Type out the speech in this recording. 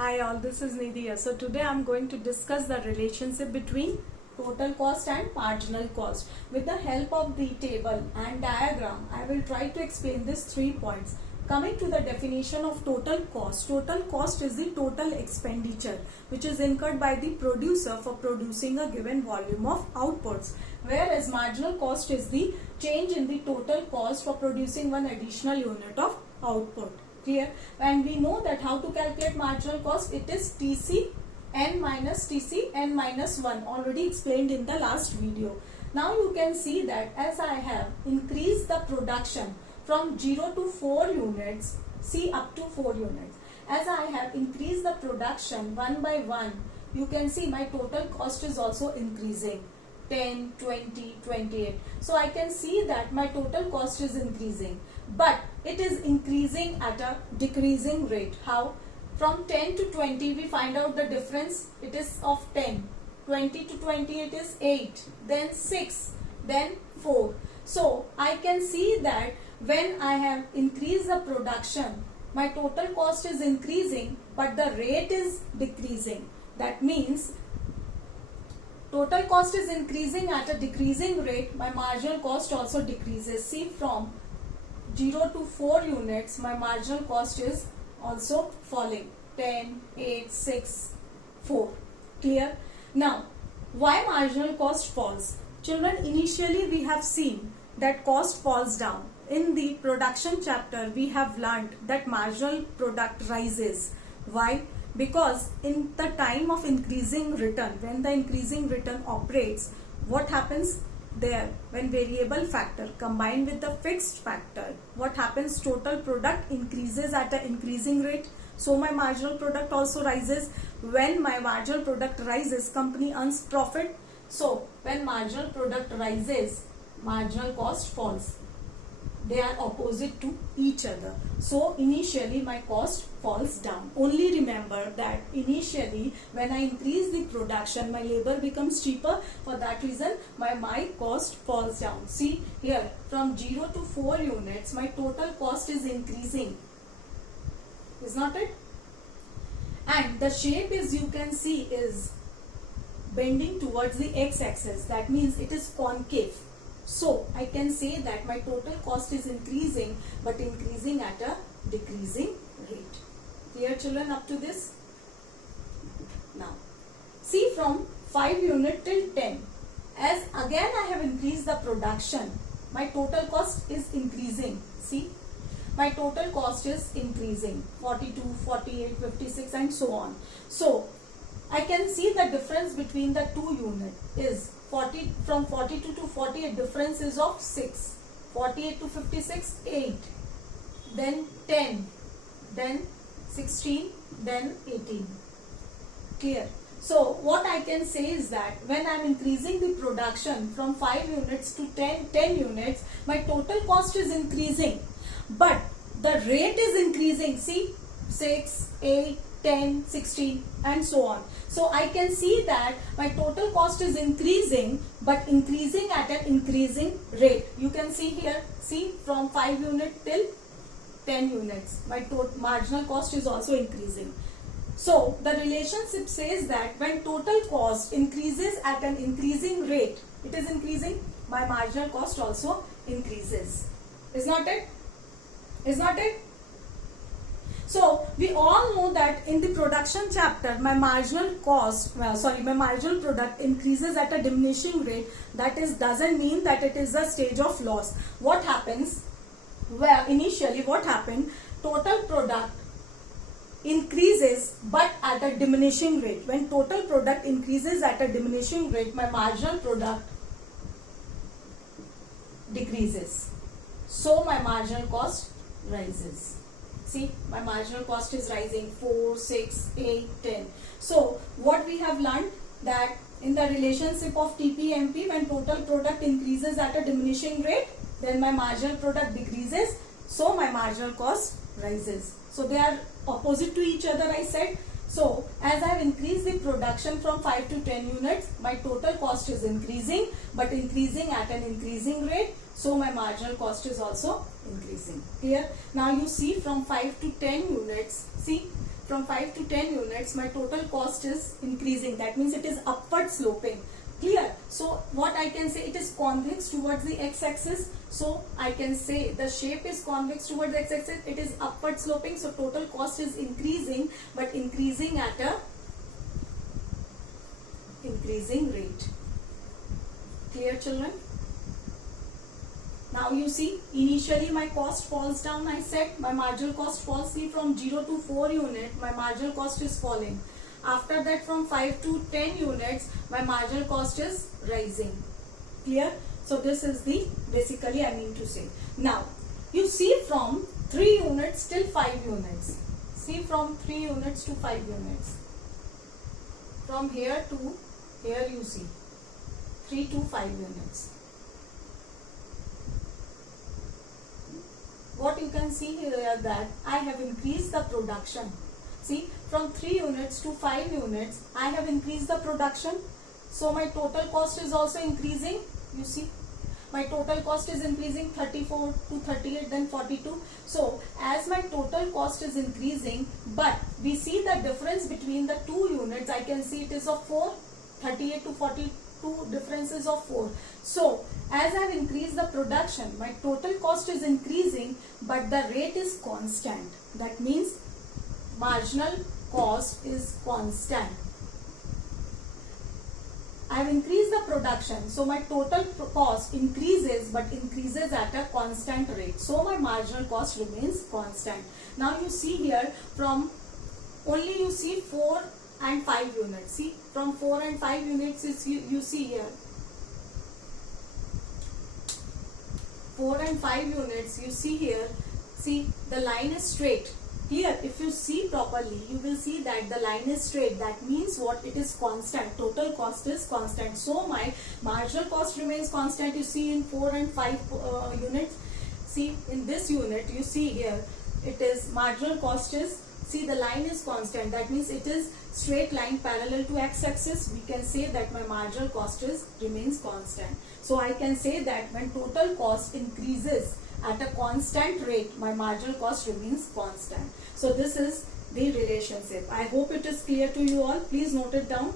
Hi all, this is Nidhi. So today I'm going to discuss the relationship between total cost and marginal cost. With the help of the table and diagram, I will try to explain these 3 points. Coming to the definition of total cost is the total expenditure which is incurred by the producer for producing a given volume of outputs, whereas marginal cost is the change in the total cost for producing one additional unit of output. Clear? And we know that how to calculate marginal cost. It is TCN minus TCN minus 1, already explained in the last video. Now you can see that as I have increased the production from 0 to 4 units, see up to 4 units. As I have increased the production one by one, you can see my total cost is also increasing. 10, 20, 28. So I can see that my total cost is increasing. But it is increasing at a decreasing rate. How? From 10 to 20 we find out the difference. It is of 10. 20 to 28 is 8. Then 6. Then 4. So I can see that when I have increased the production, my total cost is increasing but the rate is decreasing. That means total cost is increasing at a decreasing rate, my marginal cost also decreases. See, from 0 to 4 units, my marginal cost is also falling. 10, 8, 6, 4. Clear? Now, why marginal cost falls? Children, initially we have seen that cost falls down. In the production chapter, we have learned that marginal product rises. Why? Because in the time of increasing return, when the increasing return operates, what happens there? When variable factor combined with the fixed factor, what happens? Total product increases at an increasing rate. So my marginal product also rises. When my marginal product rises, company earns profit. So when marginal product rises, marginal cost falls. They are opposite to each other. So initially my cost falls down. Only remember that initially when I increase the production, my labor becomes cheaper. For that reason my cost falls down. See here, from 0 to 4 units, my total cost is increasing. Is not it? And the shape, is you can see, is bending towards the x-axis. That means it is concave. So I can say that my total cost is increasing but increasing at a decreasing rate. Clear, children, up to this? Now see, from 5 unit till 10, as again I have increased the production, my total cost is increasing. See, my total cost is increasing. 42, 48, 56 and so on. So I can see the difference between the two units is 40, from 42 to 48, difference is of 6. 48 to 56, 8. Then 10. Then 16. Then 18. Clear? So what I can say is that when I am increasing the production from 5 units to 10 units, my total cost is increasing. But the rate is increasing. See, 6, 8, 10, 16 and so on. So I can see that my total cost is increasing but increasing at an increasing rate. You can see here, see, from 5 units till 10 units, my marginal cost is also increasing. So the relationship says that when total cost increases at an increasing rate, it is increasing, my marginal cost also increases. Is not it? Is not it? So we all know that in the production chapter, my marginal cost, my marginal product increases at a diminishing rate. That is, doesn't mean that it is a stage of loss. What happens? Well, initially what happened? Total product increases but at a diminishing rate. When total product increases at a diminishing rate, my marginal product decreases. So my marginal cost rises. See, my marginal cost is rising. 4, 6, 8, 10. So what we have learned, that in the relationship of TPMP, when total product increases at a diminishing rate, then my marginal product decreases. So my marginal cost rises. So they are opposite to each other, I said. So as I have increased the production from 5 to 10 units, my total cost is increasing but increasing at an increasing rate. So my marginal cost is also increasing. Clear? Now you see, from 5 to 10 units, see, from 5 to 10 units, my total cost is increasing. That means it is upward sloping. Clear? So what I can say, it is convex towards the x-axis. So I can say the shape is convex towards the x-axis. It is upward sloping. So total cost is increasing, but increasing at a increasing rate. Clear, children? Now you see, initially my cost falls down. I said my marginal cost falls. See, from 0 to 4 unit, my marginal cost is falling. After that, from 5 to 10 units, my marginal cost is rising. Clear? So this is the, basically I mean to say. Now, you see from 3 units till 5 units. See, from 3 units to 5 units. From here to here you see 3 to 5 units. What you can see here that I have increased the production. See, from 3 units to 5 units, I have increased the production. So my total cost is also increasing. You see, my total cost is increasing, 34 to 38, then 42. So as my total cost is increasing, but we see the difference between the 2 units. I can see it is of 4, 38 to 42 differences of 4. So as I have increased the production, my total cost is increasing, but the rate is constant. That means marginal cost is constant. I have increased the production, so my total cost increases, but increases at a constant rate. So my marginal cost remains constant. Now you see here, from only you see 4 and 5 units. See, from 4 and 5 units you see here. 4 and 5 units you see here. See, the line is straight. Here, if you see properly, you will see that the line is straight. That means what? It is constant. Total cost is constant. So my marginal cost remains constant. You see in 4 and 5 units. See, in this unit, you see here, it is marginal cost is, see, the line is constant. That means it is straight line parallel to x-axis. We can say that my marginal cost is remains constant. So I can say that when total cost increases at a constant rate, my marginal cost remains constant. So this is the relationship. I hope it is clear to you all. Please note it down.